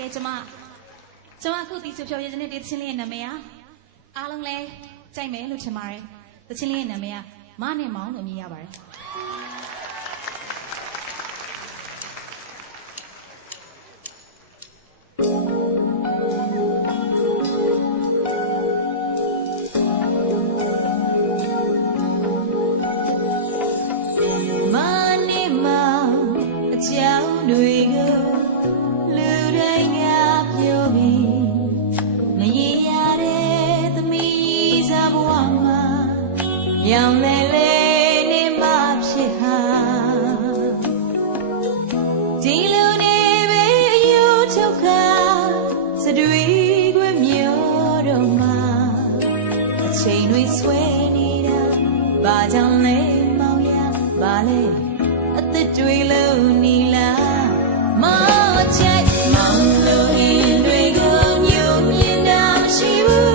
ကဲကျမအခုဒီဆိုဖြောပြတဲ့တချင်းလေးရဲ့နာမည်ကအားလုံးလဲကြိုက်မယ်လို့ထင်ပါတယ်တချင်းလေးရဲ့နာမည်ကမနဲ့မောင်လို့မြင်ရပါတယ်ရောင်လဲလဲနေမဖြစ်ဟာဒီလိုနေပဲအယူချုပ်ခါစတွေးခွေမျိုးတော့မှာအချိန်တွေဆွဲနေတာဘာကြောင့်လဲမောင်ရပါလဲအသက်တွေလုံးနီလားမောင်ချိုက်မောင်လို့ရင်တွေကိုညိုမြင်တာမရှိဘူး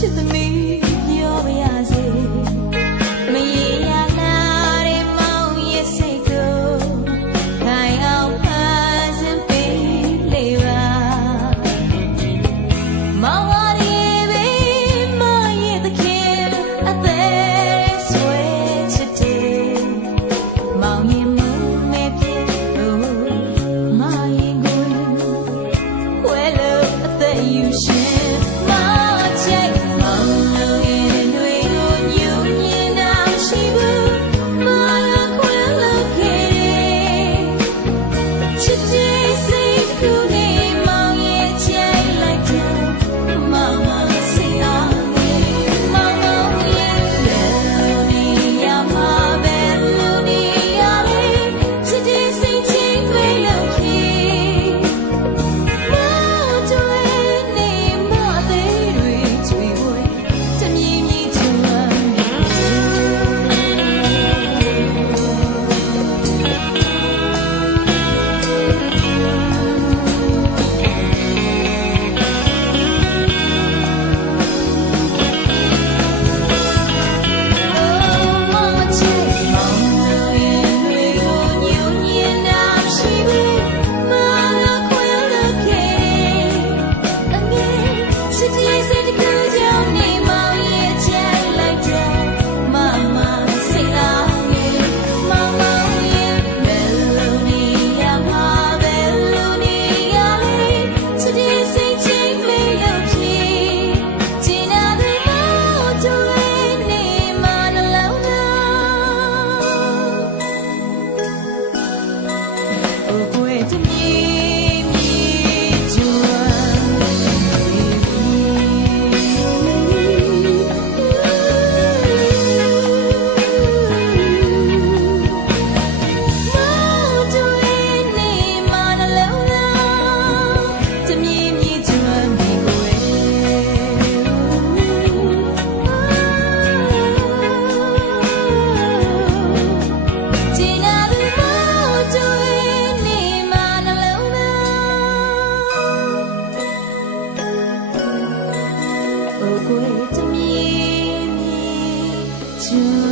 ချစ်သမီးပြောပါရစေမရေရလာတဲ့မောင်ရဲ့စိတ်ကိုခိုင်အောင်ဖန်ဆင်းပေးလေပါမောင်ရဲ့ဘေးမရဲ့သခင်အသက်ဆွဲချစ်တယ်မောင်ရဲ့မုန်းမဲ့ဖြစ်လို့မရဲ့ကိုယ်ခွဲလို့အသက်ယူရှင်to